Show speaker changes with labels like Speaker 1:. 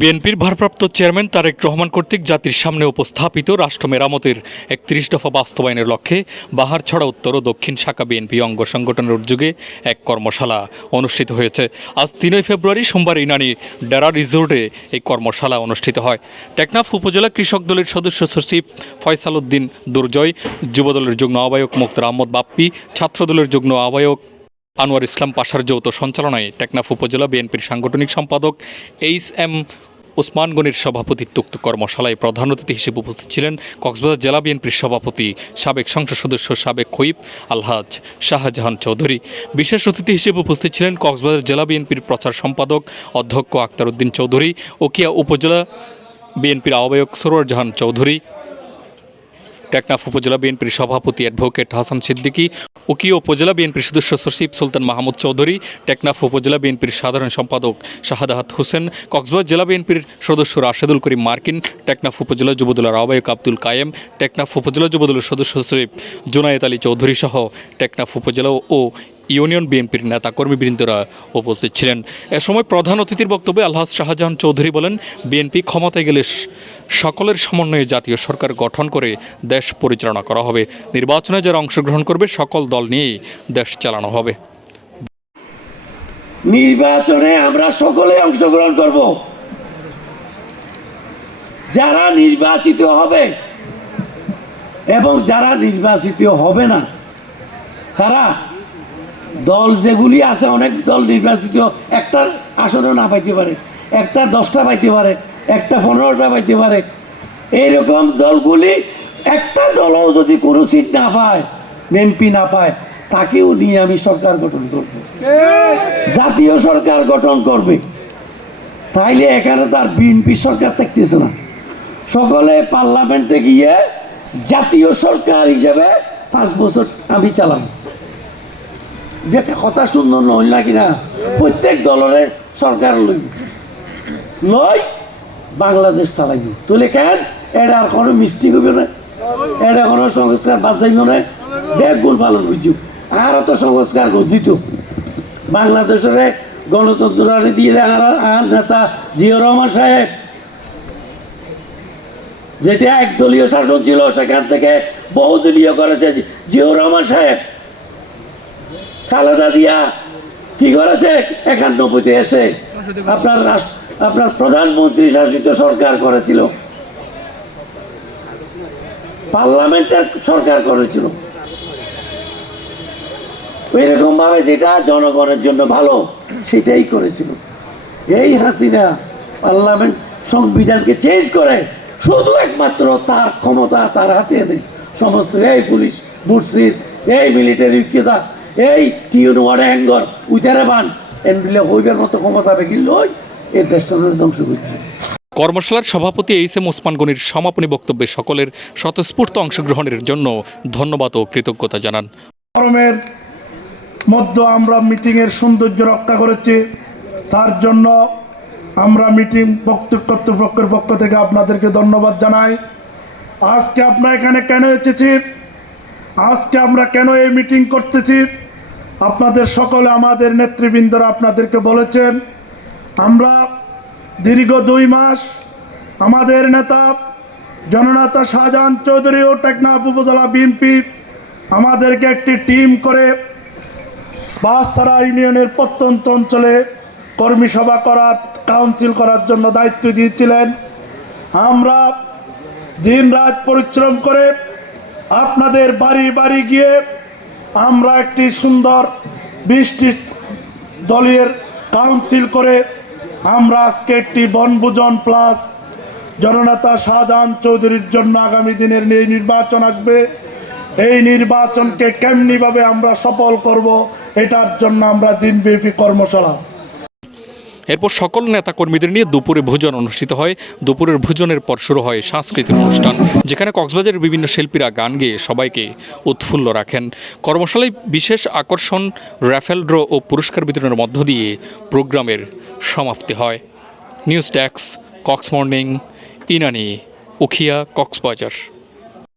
Speaker 1: বিএনপির ভারপ্রাপ্ত চেয়ারম্যান তারেক রহমান কর্তৃক জাতির সামনে উপস্থাপিত রাষ্ট্র মেরামতের একত্রিশ দফা বাস্তবায়নের লক্ষ্যে বাহারছড়া উত্তর ও দক্ষিণ শাখা বিএনপি অঙ্গ সংগঠনের উদ্যোগে এক কর্মশালা অনুষ্ঠিত হয়েছে। আজ তিনই ফেব্রুয়ারি সোমবার ইনানি ডেরা রিসোর্টে এই কর্মশালা অনুষ্ঠিত হয়। টেকনাফ উপজেলা কৃষক দলের সদস্য সচিব ফয়সাল উদ্দিন দুর্জয়, যুবদলের যুগ্ম আহ্বায়ক মুক্তার আহমদ বাপ্পি, ছাত্রদলের যুগ্ম আহ্বায়ক আনোয়ার ইসলাম পাশার যৌথ সঞ্চালনায় টেকনাফ উপজেলা বিএনপির সাংগঠনিক সম্পাদক এইচ এম ওসমান গনির সভাপতিত্ব কর্মশালায় প্রধান অতিথি হিসেবে উপস্থিত ছিলেন কক্সবাজার জেলা বিএনপির সভাপতি, সাবেক সংসদ সদস্য সাবেক খইব আলহাজ শাহজাহান চৌধুরী। বিশেষ অতিথি হিসেবে উপস্থিত ছিলেন কক্সবাজার জেলা বিএনপির প্রচার সম্পাদক অধ্যক্ষ আক্তার উদ্দিন চৌধুরী, ওকিয়া উপজেলা বিএনপির আহ্বায়ক সরোয়ার জাহান চৌধুরী টেকনাফ উপজেলা বিএনপির সভাপতি অ্যাডভোকেট হাসান সিদ্দিকী উকিয়া উপজেলা বিএনপির সদস্য সচিব সুলতান মাহমুদ চৌধুরী, টেকনাফ উপজেলা বিএনপির সাধারণ সম্পাদক শাহাদাহাত হোসেন, কক্সবাজার জেলা বিএনপির সদস্য রাশেদুল করিম মার্কিন, টেকনাফ উপজেলা যুবদলের আহ্বায়ক আব্দুল কায়েম, টেকনাফ উপজেলা যুবদলের সদস্য সচিব জুনায়েত আলী চৌধুরী সহ টেকনাফ উপজেলা ও ইউনিয়ন বিএনপির নেতা কর্মীবৃন্দরা উপস্থিত ছিলেন। এ সময় প্রধান অতিথির বক্তব্যে আলহাজ শাহজাহান চৌধুরী বলেন, বিএনপি ক্ষমতায় গেলে সকলের সমন্বয়ে জাতীয় সরকার গঠন করে দেশ পরিচালনা করা হবে। নির্বাচনে যারা অংশগ্রহণ করবে, সকল দল নিয়েই দেশ চালানো হবে।
Speaker 2: নির্বাচনে আমরা সকলে অংশগ্রহণ করব। যারা নির্বাচিত হবে এবং যারা নির্বাচিত হবে না, তারা দল যেগুলি আছে, অনেক দল নির্বাচিত। একটা আসনও না পাইতে পারে, একটা দশটা পাইতে পারে, একটা পনেরোটা পাইতে পারে। এইরকম দলগুলি একটা দলও যদি কোনো সিট না পায় এমপি না পায়, তাকেও নিয়ে আমি সরকার গঠন করব। জাতীয় সরকার গঠন করবে। তাইলে এখানে তার বিএনপি সরকার থাকতেছে না। সকলে পার্লামেন্টে গিয়ে জাতীয় সরকার হিসেবে পাঁচ বছর আমি চালাম যেটা কথা সুন্দর নইল না? কিনা প্রত্যেক দলের সরকার লই। লই বাংলাদেশ চালাইব। তুলে কেন এটা আর কোনো মিষ্টি করবে না। এটা কোনো সংস্কার বাদ যাইব না। দেখ গুণ পালন বুঝু আর তো সংস্কার গঠিত। বাংলাদেশের গণতন্ত্র দিয়ে আর আর নেতা জিয়া রহমান সাহেব, যেটা একদলীয় শাসন ছিল, সেখান থেকে বহুদলীয় করেছে জিয়াউর রহমান সাহেব। খালেদা জিয়া কি করেছে? এসে আপনার আপনার প্রধানমন্ত্রী শাসিত সরকার করেছিল। পার্লামেন্টের সরকার করেছিল। এরকম ভাবে যেটা জনগণের জন্য ভালো, সেটাই করেছিল। এই হাসিনা পার্লামেন্ট সংবিধানকে চেঞ্জ করে, শুধু একমাত্র তার ক্ষমতা তার হাতে নেই। সমস্ত এই পুলিশ, মুর্শিদ, এই মিলিটারি কেসা এই টিউন ওয়ার্ড অ্যাঙ্গর উইটারে বান। এনবিলে হইবার মতো ক্ষমতা বেগিল লই এই দেশটা ধ্বংস করছে।
Speaker 1: কর্মশালার সভাপতি এইচ এম ওসমান গনির সমাপনী বক্তব্যে সকলের স্বতঃস্ফূর্ত অংশগ্রহণের জন্য ধন্যবাদ ও কৃতজ্ঞতা জানান।
Speaker 3: গরমের মধ্যে আমরা মিটিংয়ের সৌন্দর্য রক্ষা করেছি। তার জন্য আমরা মিটিং বক্তব্য কর্তৃপক্ষের পক্ষ থেকে আপনাদেরকে ধন্যবাদ জানাই। আজকে আমরা এখানে কেন এসেছি? আজকে আমরা কেন এই মিটিং করতেছি? আপনাদের সকলে আমাদের নেতৃবৃন্দরা আপনাদেরকে বলেছেন, আমরা দীর্ঘ দুই মাস আমাদের নেতা জননেতা শাহজাহান চৌধুরী ও টেকনাফ উপজেলা বিএনপি আমাদেরকে একটি টিম করে বাসছাড়া ইউনিয়নের প্রত্যন্ত অঞ্চলে কর্মী সভা করার, কাউন্সিল করার জন্য দায়িত্ব দিয়েছিলেন। আমরা দিন রাত পরিশ্রম করে আপনাদের বাড়ি বাড়ি গিয়ে আমরা একটি সুন্দর বৃষ্টি দলের কাউন্সিল করে আমরা আজকে একটি বনভোজন প্লাস জননেতা শাহজাহান চৌধুরীর জন্য আগামী দিনের নির্বাচন আসবে। এই নির্বাচনকে কেমনিভাবে আমরা সফল করব, এটার জন্য আমরা দিনব্যাপী কর্মশালা।
Speaker 1: এরপর সকল নেতাকর্মীদের নিয়ে দুপুরে ভোজন অনুষ্ঠিত হয়। দুপুরের ভোজনের পর শুরু হয় সাংস্কৃতিক অনুষ্ঠান, যেখানে কক্সবাজারের বিভিন্ন শিল্পীরা গান গেয়ে সবাইকে উৎফুল্ল রাখেন। কর্মশালায় বিশেষ আকর্ষণ, র্যাফেল ড্র ও পুরস্কার বিতরণের মধ্য দিয়ে প্রোগ্রামের সমাপ্তি হয়। News desk, Cox morning, Inani, Ukhia, Cox's Bazar.